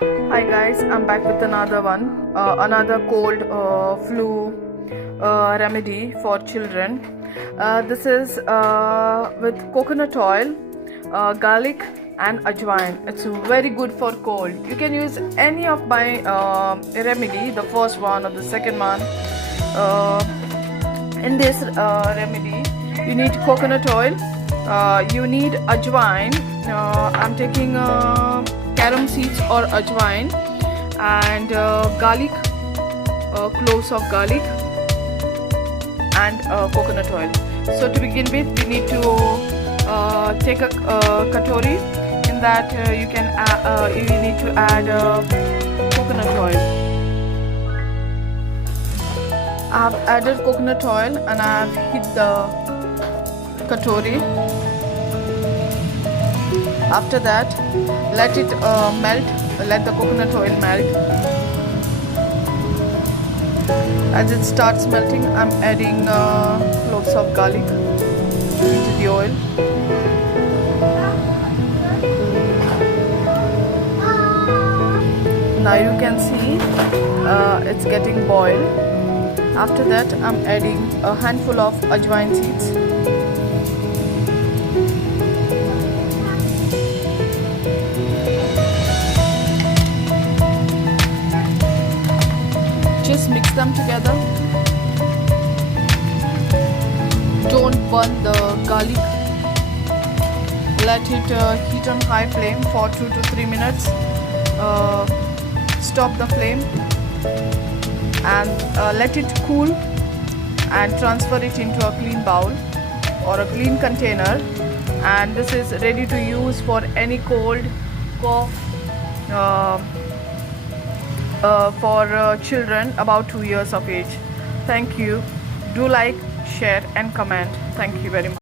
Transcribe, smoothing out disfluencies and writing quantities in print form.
Hi guys, I'm back with another one, another cold flu remedy for children. This is with coconut oil, garlic and ajwain. It's very good for cold. You can use any of my remedy, the first one or the second one. In this remedy, you need coconut oil, you need ajwain. I'm taking carom seeds or ajwain, and garlic, cloves of garlic and coconut oil. So to begin with, we need to take a katori. In that you need to add coconut oil. I have added coconut oil and I have hit the katori. After that, let it melt, let the coconut oil melt. As it starts melting, I'm adding cloves of garlic into the oil. Now you can see it's getting boiled. After that, I'm adding a handful of ajwain seeds. Just mix them together. Don't burn the garlic. Let it heat on high flame for 2 to 3 minutes. Stop the flame and let it cool and transfer it into a clean bowl or a clean container. And this is ready to use for any cold, cough, for children about 2 years of age. Thank you. Do like, share and comment. Thank you very much.